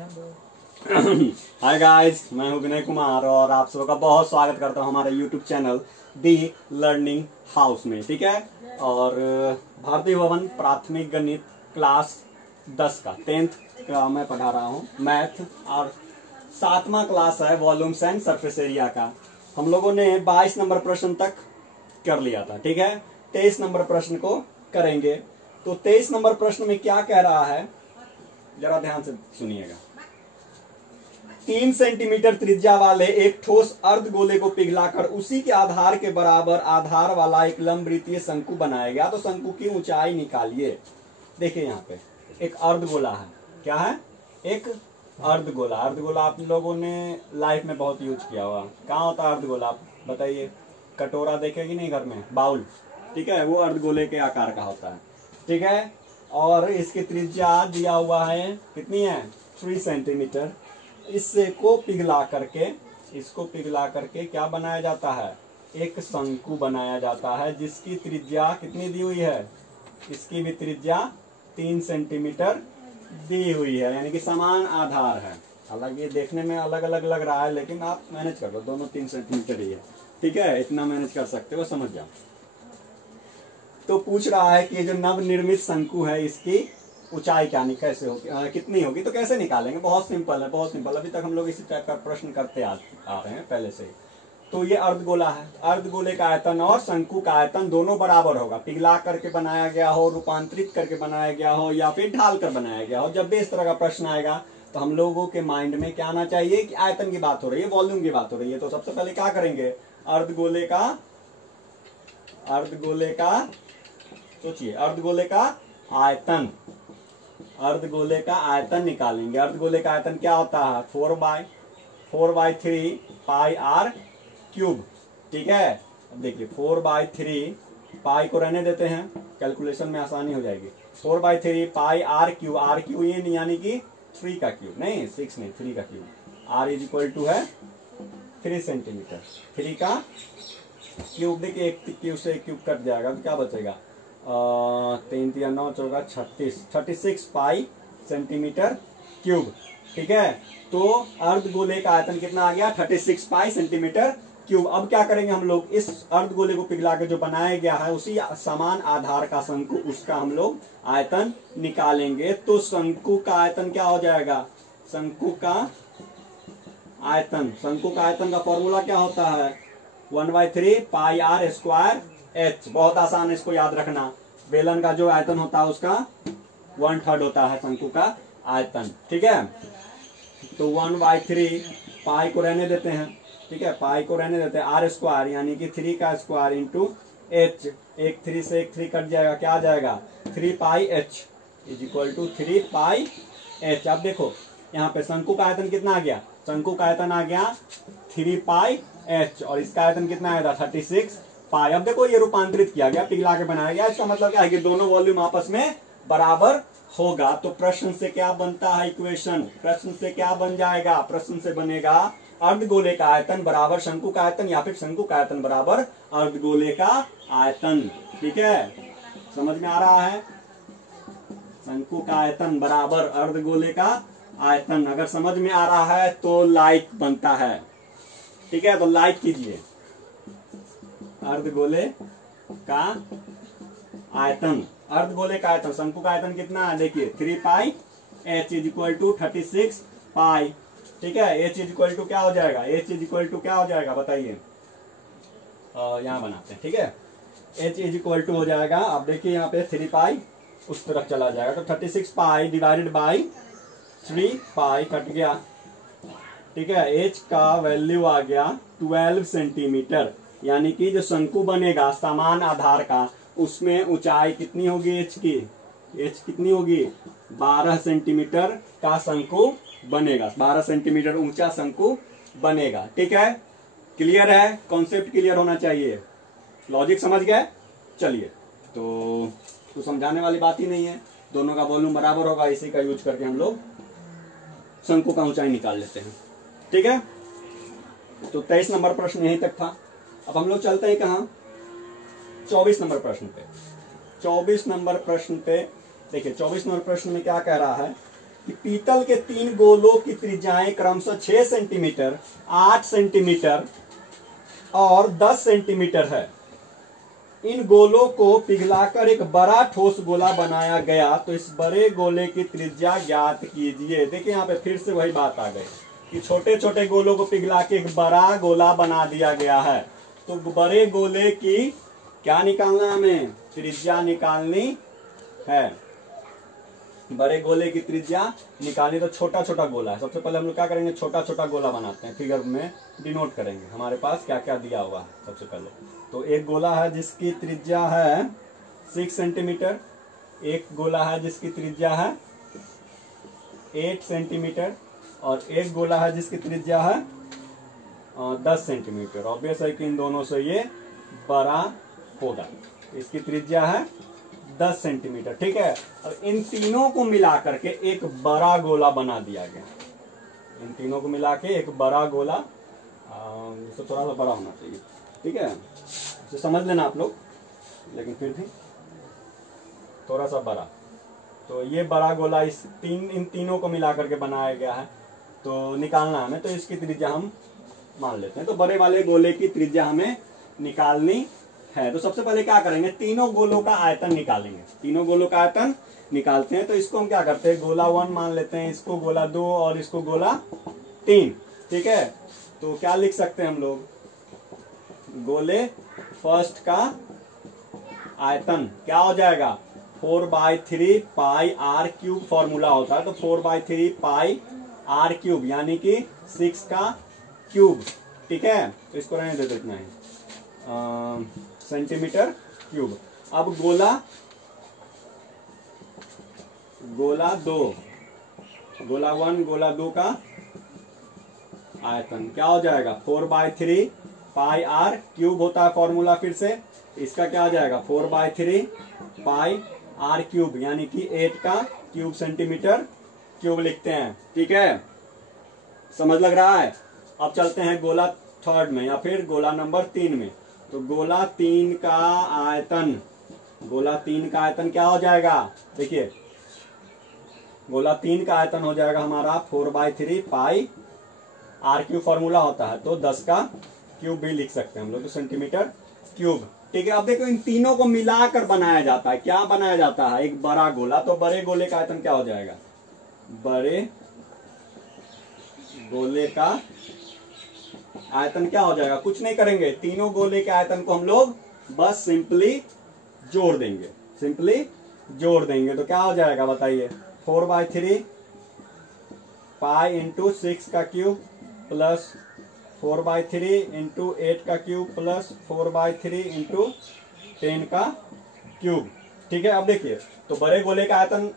Hi guys, मैं हूं विनय कुमार और आप सबका बहुत स्वागत करता हूं हमारे यूट्यूब चैनल दी लर्निंग हाउस में। ठीक है, और भारतीय भवन प्राथमिक गणित क्लास 10 का 10th का मैं पढ़ा रहा हूं मैथ, और 7वां क्लास है वॉल्यूम्स एंड सरफेस एरिया का। हम लोगों ने 22 नंबर प्रश्न तक कर लिया था। ठीक है, 23 नंबर प्रश्न को करेंगे। तो 23 नंबर प्रश्न में क्या कह रहा है, जरा ध्यान से सुनिएगा। 3 सेंटीमीटर त्रिज्या वाले एक ठोस अर्धगोले को पिघलाकर उसी के आधार के बराबर आधार वाला एक लंबवृत्तीय शंकु बनाया गया। तो शंकु की ऊंचाई निकालिए। देखिए यहाँ पे एक अर्धगोला है। क्या है? एक अर्धगोला। अर्धगोला आप लोगों ने लाइफ में बहुत यूज किया हुआ। कहाँ होता है अर्धगोला? बताइए। कटोरा देखे कि नहीं घर में? बाउल। ठीक है, वो अर्धगोले के आकार का होता है। ठीक है, और इसकी त्रिज्या दिया हुआ है कितनी है? 3 सेंटीमीटर। इससे को पिघला करके क्या बनाया जाता है? एक शंकु बनाया जाता है, जिसकी त्रिज्या कितनी दी हुई है? इसकी भी त्रिज्या 3 सेंटीमीटर दी हुई है, यानी कि समान आधार है। हालांकि ये देखने में अलग अलग लग रहा है, लेकिन आप मैनेज कर लो, दोनों 3 सेंटीमीटर ही है। ठीक है, इतना मैनेज कर सकते हो, समझ जाओ। तो पूछ रहा है कि ये जो नवनिर्मित शंकु है, इसकी ऊंचाई क्या कैसे होगी, कितनी होगी? तो कैसे निकालेंगे? बहुत सिंपल है, बहुत सिंपल। अभी तक हम लोग इसी टाइप का प्रश्न करते आ रहे हैं पहले से ही। तो ये अर्धगोला है। अर्धगोले का आयतन और शंकु का आयतन दोनों बराबर होगा। पिघला करके बनाया गया हो, रूपांतरित करके बनाया गया हो, या फिर ढाल कर बनाया गया हो। जब भी इस तरह का प्रश्न आएगा तो हम लोगों के माइंड में क्या आना चाहिए कि आयतन की बात हो रही है, वॉल्यूम की बात हो रही है। तो सबसे पहले क्या करेंगे? अर्धगोले का सोचिए, अर्धगोले का आयतन निकालेंगे। अर्धगोले का आयतन क्या होता है? 4/3 पाई आर क्यूब। ठीक है, अब देखिए 4/3 पाई को रहने देते हैं, कैलकुलेशन में आसानी हो जाएगी। 4/3 pi R cube. Are cube ये यानी कि 3 का क्यूब, नहीं 6 नहीं, 3 का cube. R is equal to है 3 सेंटीमीटर। 3 का क्यूब। देखिए एक क्यूब से एक क्यूब कट जाएगा तो क्या बचेगा? 3 3 9 4 36 पाई सेंटीमीटर क्यूब। ठीक है, तो अर्धगोले का आयतन कितना आ गया? 36 पाई सेंटीमीटर क्यूब। अब क्या करेंगे हम लोग? इस अर्धगोले को पिघला के जो बनाया गया है, उसी समान आधार का शंकु, उसका हम लोग आयतन निकालेंगे। तो शंकु का आयतन क्या हो जाएगा? शंकु का आयतन का फॉर्मूला क्या होता है? 1/3 पाई आर स्क्वायर एच। बहुत आसान है, इसको याद रखना। बेलन का जो आयतन होता है उसका 1/3 होता है शंकु का आयतन। ठीक है, तो 1/3 पाई को रहने देते हैं। ठीक है, पाई को रहने देते हैं। आर स्क्वायर यानी कि 3 का स्क्वायर इंटू एच। एक 3 से एक 3 कट जाएगा, क्या आ जाएगा? 3 pi H is equal to 3 pi H. अब देखो यहाँ पे शंकु का आयतन कितना आ गया? शंकु का आयतन आ गया 3 पाई एच, और इसका आयतन कितना आएगा? 36 पाई। अब देखो ये रूपांतरित किया गया, पिघला के बनाया गया। इसका मतलब क्या है कि दोनों वॉल्यूम आपस में बराबर होगा। तो प्रश्न से क्या बनता है इक्वेशन? प्रश्न से क्या बन जाएगा? प्रश्न से बनेगा अर्धगोले का आयतन बराबर शंकु का आयतन, या फिर शंकु का आयतन बराबर अर्धगोले का आयतन। ठीक है, समझ में आ रहा है? शंकु का आयतन बराबर अर्धगोले का आयतन। अगर समझ में आ रहा है तो लाइक बनता है। ठीक है, तो लाइक कीजिए। अर्धगोले का आयतन, अर्धगोले का आयतन, शंकु का आयतन कितना है? देखिए 3 pi H is equal to 36 पाई। ठीक है, एच इज इक्वल टू क्या हो जाएगा? एच इज इक्वल टू क्या हो जाएगा बताइए? यहाँ बनाते हैं। ठीक है, एच इज इक्वल टू हो जाएगा, अब देखिए यहाँ पे 3 पाई उस तरफ चला जाएगा, तो 36 पाई डिवाइडेड बाई 3 पाई कट गया। ठीक है, एच का वैल्यू आ गया 12 सेंटीमीटर, यानी कि जो शंकु बनेगा समान आधार का, उसमें ऊंचाई कितनी होगी एच की? एच कितनी होगी? 12 सेंटीमीटर का शंकु बनेगा। 12 सेंटीमीटर ऊंचा शंकु बनेगा। ठीक है, क्लियर है? कॉन्सेप्ट क्लियर होना चाहिए। लॉजिक समझ गए? चलिए, तो समझाने वाली बात ही नहीं है। दोनों का वॉल्यूम बराबर होगा, इसी का यूज करके हम लोग शंकु का ऊंचाई निकाल लेते हैं। ठीक है, तो 23 नंबर प्रश्न यहीं तक था। अब हम लोग चलते हैं कहाँ? 24 नंबर प्रश्न पे। 24 नंबर प्रश्न पे देखिए, 24 नंबर प्रश्न में क्या कह रहा है कि पीतल के 3 गोलों की त्रिज्याएं क्रमशः 6 सेंटीमीटर, 8 सेंटीमीटर और 10 सेंटीमीटर है। इन गोलों को पिघलाकर एक बड़ा ठोस गोला बनाया गया, तो इस बड़े गोले की त्रिज्या ज्ञात कीजिए। देखिए यहाँ पे फिर से वही बात आ गई कि छोटे छोटे गोलों को पिघला के एक बड़ा गोला बना दिया गया है, तो बड़े गोले की क्या निकालना है, हमें त्रिज्या निकालनी है। बड़े गोले की त्रिज्या निकालनी, तो छोटा छोटा गोला है। सबसे पहले हम लोग क्या करेंगे, छोटा छोटा गोला बनाते हैं, फिगर में डिनोट करेंगे हमारे पास क्या क्या दिया हुआ है। सबसे पहले तो एक गोला है जिसकी त्रिज्या है 6 सेंटीमीटर, एक गोला है जिसकी त्रिज्या है 8 सेंटीमीटर और एक गोला है जिसकी त्रिज्या है 10 सेंटीमीटर। ऑब्वियस है कि इन दोनों से ये बड़ा होगा। इसकी त्रिज्या है 10 सेंटीमीटर, ठीक है। और इन तीनों को मिला करके एक बड़ा गोला बना दिया गया। इन तीनों को मिला के एक बड़ा गोला, तो थोड़ा सा बड़ा होना चाहिए, ठीक है, इसे समझ लेना आप लोग, लेकिन फिर भी थोड़ा सा बड़ा। तो ये बड़ा गोला इन तीनों को मिला करके बनाया गया है, तो निकालना हमें, तो इसकी त्रिज्या हम मान लेते हैं। तो बड़े वाले गोले की त्रिज्या हमें निकालनी है। तो सबसे पहले क्या करेंगे, तीनों गोलों का आयतन निकालेंगे। तीनों गोलों का आयतन निकालते हैं, तो इसको हम क्या करते हैं, गोला 1 मान लेते हैं, इसको गोला 2 और इसको गोला 3, ठीक है। तो क्या लिख सकते हैं हम लोग, गोले फर्स्ट का आयतन क्या हो जाएगा, 4/3 पाई आर क्यूब फॉर्मूला होता है, तो 4/3 पाई आर क्यूब यानी कि 6 का क्यूब, ठीक है। तो इसको रहने दे देना है सेंटीमीटर क्यूब। अब गोला 2, गोला 1 गोला 2 का आयतन क्या हो जाएगा, 4/3 पाई आर क्यूब होता है फॉर्मूला। फिर से इसका क्या आ जाएगा, 4/3 पाई आर क्यूब यानी कि 8 का क्यूब सेंटीमीटर क्यूब लिखते हैं, ठीक है। समझ लग रहा है। अब चलते हैं गोला 3 में या फिर गोला नंबर 3 में। तो गोला 3 का आयतन, गोला 3 का आयतन क्या हो जाएगा, देखिए गोला 3 का आयतन हो जाएगा हमारा 4/3 पाई आर क्यूब फॉर्मूला होता है, तो 10 का क्यूब भी लिख सकते हैं हम लोग, तो सेंटीमीटर क्यूब, ठीक है। अब देखो इन तीनों को मिलाकर बनाया जाता है, क्या बनाया जाता है, एक बड़ा गोला। तो बड़े गोले का आयतन क्या हो जाएगा, बड़े गोले का आयतन क्या हो जाएगा, कुछ नहीं करेंगे, तीनों गोले के आयतन को हम लोग बस सिंपली जोड़ देंगे, सिंपली जोड़ देंगे। तो क्या हो जाएगा बताइए, 4/3 पाई इंटू 6 का क्यूब प्लस 4/3 इंटू 8 का क्यूब प्लस 4/3 इंटू 10 का क्यूब, ठीक है। अब देखिए, तो बड़े गोले का आयतन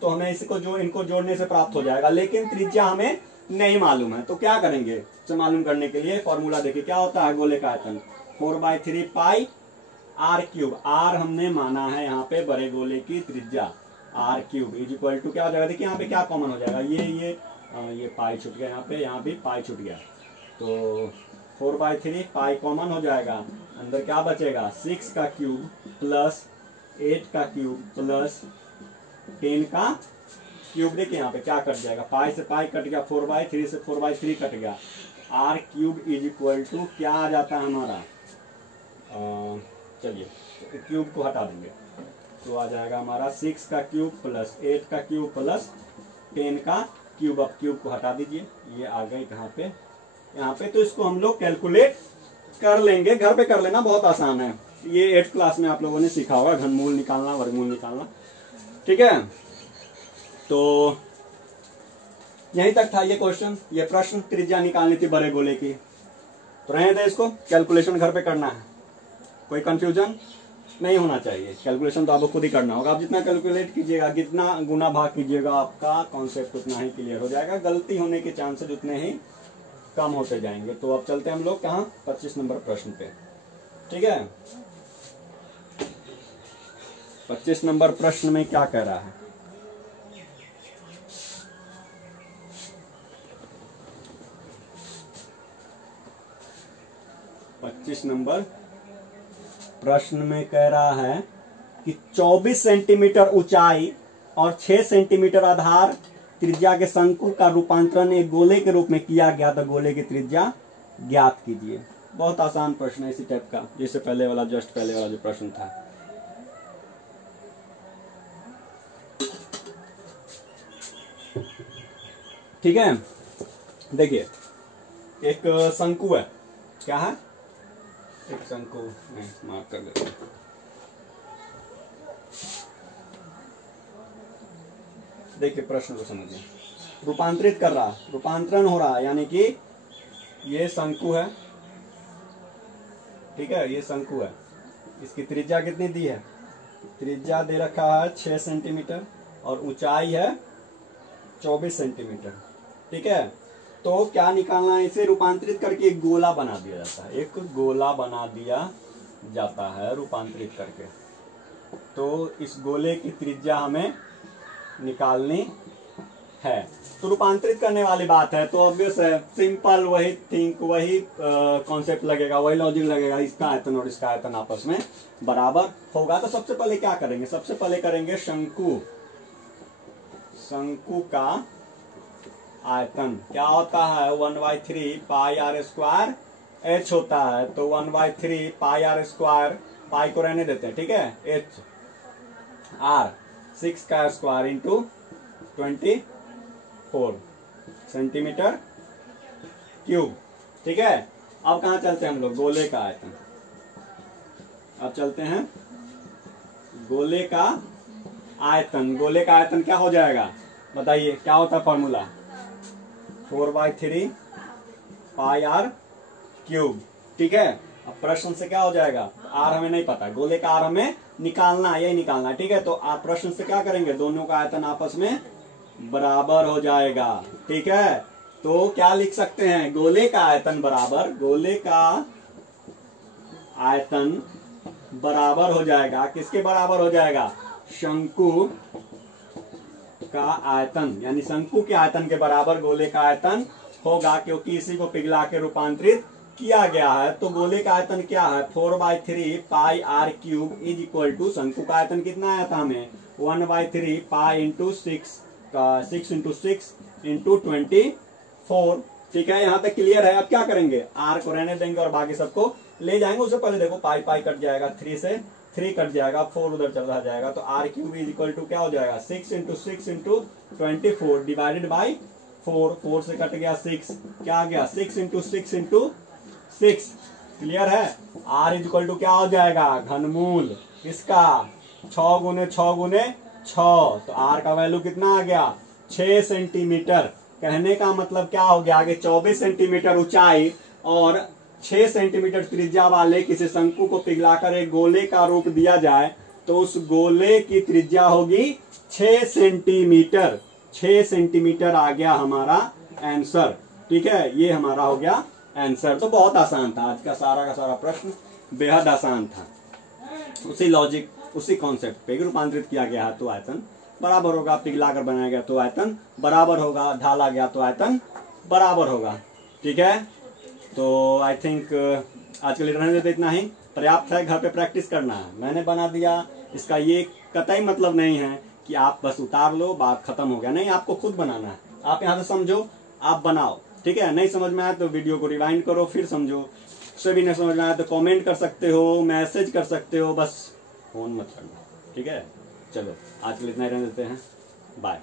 तो हमें इनको जोड़ने से प्राप्त हो जाएगा, लेकिन त्रिज्या हमें नहीं मालूम है। तो क्या करेंगे, इसे मालूम करने के लिए फॉर्मूला देखिए क्या होता है, गोले का आयतन 4/3 पाई आर क्यूब। आर हमने माना है यहाँ पे बड़े गोले की त्रिज्या, R cube is equal to क्या हो जाएगा, देखिए यहाँ पे क्या कॉमन हो जाएगा, ये पाई छूट गया, यहाँ भी पाई छूट गया, तो 4/3 पाई कॉमन हो जाएगा, अंदर क्या बचेगा, 6 का क्यूब प्लस 8 का क्यूब प्लस 10 का क्यूब। देखिए यहाँ पे क्या कट जाएगा, पाई से पाई कट गया, 4/3 से 4/3 कट गया, R cube is equal to क्या आ जाता है हमारा, चलिए क्यूब को हटा देंगे, तो आ जाएगा हमारा 6 का क्यूब प्लस 8 का क्यूब प्लस 10 का क्यूब। अब क्यूब को हटा दीजिए, ये आ गई कहाँ पे, यहाँ पे। तो इसको हम लोग कैलकुलेट कर लेंगे, घर पे कर लेना, बहुत आसान है। ये 8th क्लास में आप लोगों ने सीखा होगा, घनमूल निकालना, वर्गमूल निकालना, ठीक है। तो यहीं तक था ये क्वेश्चन, ये प्रश्न, त्रिज्या निकालनी थी बड़े गोले की। तो रहने दे, इसको कैलकुलेशन घर पे करना है, कोई कंफ्यूजन नहीं होना चाहिए। कैलकुलेशन तो आपको खुद ही करना होगा, आप जितना कैलकुलेट कीजिएगा, जितना गुना भाग कीजिएगा, आपका कॉन्सेप्ट उतना ही क्लियर हो जाएगा, गलती होने के चांसेस उतने ही कम होते जाएंगे। तो अब चलते हैं हम लोग कहाँ, 25 नंबर प्रश्न पे, ठीक है। 25 नंबर प्रश्न में क्या कह रहा है, नंबर प्रश्न में कह रहा है कि 24 सेंटीमीटर ऊंचाई और 6 सेंटीमीटर आधार त्रिज्या के शंकु का रूपांतरण एक गोले के रूप में किया गया तो गोले की त्रिज्या ज्ञात कीजिए। बहुत आसान प्रश्न है इसी टाइप का, जैसे पहले वाला जो प्रश्न था। ठीक है, देखिए एक शंकु है, क्या है, एक शंकु, मार्क कर देते हैं। देखिए प्रश्न को समझिए, रूपांतरित कर रहा, रूपांतरण हो रहा, यानी कि ये शंकु है, ठीक है, ये शंकु है, इसकी त्रिज्या कितनी दी है, त्रिज्या दे रखा है 6 सेंटीमीटर और ऊंचाई है 24 सेंटीमीटर। ठीक है, तो क्या निकालना है, इसे रूपांतरित करके एक गोला बना दिया जाता है, एक गोला बना दिया जाता है रूपांतरित करके। तो इस गोले की त्रिज्या हमें निकालनी है। तो रूपांतरित करने वाली बात है तो ऑब्वियस है, सिंपल वही थिंक, वही कॉन्सेप्ट लगेगा, वही लॉजिक लगेगा, इसका आयतन और इसका आयतन आपस में बराबर होगा। तो सबसे पहले क्या करेंगे, सबसे पहले करेंगे शंकु का आयतन। क्या होता है, 1/3 पाई आर स्क्वायर एच होता है। तो 1/3 पाई आर स्क्वायर, पाई को रहने देते हैं, ठीक है, एच आर 6 का स्क्वायर इंटू 24 सेंटीमीटर क्यूब। ठीक है, अब कहां चलते हैं हम लोग, गोले का आयतन। अब चलते हैं गोले का आयतन। गोले का आयतन क्या हो जाएगा बताइए, क्या होता है फॉर्मूला, 4/3 पाई आर क्यूब। ठीक है, अब प्रश्न से क्या हो जाएगा, आर हमें नहीं पता, गोले का आर हमें निकालना है, यही निकालना है। ठीक है, तो आप प्रश्न से क्या करेंगे, दोनों का आयतन आपस में बराबर हो जाएगा। ठीक है, तो क्या लिख सकते हैं, गोले का आयतन बराबर, गोले का आयतन बराबर हो जाएगा, किसके बराबर हो जाएगा, शंकु का आयतन, यानी शंकु के आयतन के बराबर गोले का आयतन होगा, क्योंकि इसी को पिघला के रूपांतरित किया गया है। तो गोले का आयतन क्या है, 4/3 pi R cube is equal to, शंकु का आयतन कितना आया था हमें, 1/3 पाई इंटू 6 इंटू 6 इंटू 24। ठीक है, यहां तक क्लियर है। अब क्या करेंगे, आर को रहने देंगे और बाकी सबको ले जाएंगे। उससे पहले देखो पाई पाई कट जाएगा, 3 से 3 कट जाएगा, 4 उधर चल रहा जाएगा। तो R cube is equal to क्या हो जाएगा, 6 इंटू 6 इंटू 24 डिवाइडेड बाई 4, 4 से कट गया 6, क्या आ गया 6 इंटू 6 इंटू 6। क्लियर है, आर इज इक्वल टू क्या हो जाएगा, घनमूल इसका 6 गुने 6 गुने 6। तो आर का वैल्यू कितना आ गया, 6 सेंटीमीटर। कहने का मतलब क्या हो गया, आगे 24 सेंटीमीटर ऊंचाई और 6 सेंटीमीटर त्रिज्या वाले किसी शंकु को पिघलाकर एक गोले का रूप दिया जाए तो उस गोले की त्रिज्या होगी 6 सेंटीमीटर। 6 सेंटीमीटर आ गया हमारा आंसर। ठीक है, ये हमारा हो गया आंसर। तो बहुत आसान था, आज का सारा प्रश्न बेहद आसान था। उसी लॉजिक, उसी कॉन्सेप्ट पे रूपांतरित किया गया है तो आयतन बराबर होगा, पिघलाकर बनाया गया तो आयतन बराबर होगा, ढाला गया तो आयतन बराबर होगा। ठीक है, तो आई थिंक आज के लिए रहने देते, इतना ही पर्याप्त है। घर पे प्रैक्टिस करना है, मैंने बना दिया, इसका ये कतई मतलब नहीं है कि आप बस उतार लो बात खत्म हो गया, नहीं, आपको खुद बनाना है। आप यहाँ से समझो, आप बनाओ। ठीक है, नहीं समझ में आया तो वीडियो को रिवाइंड करो, फिर समझो। उससे भी नहीं समझ में आया तो कमेंट कर सकते हो, मैसेज कर सकते हो, बस फोन मत करना। ठीक है, चलो आज के लिए इतना ही रहने देते हैं, बाय।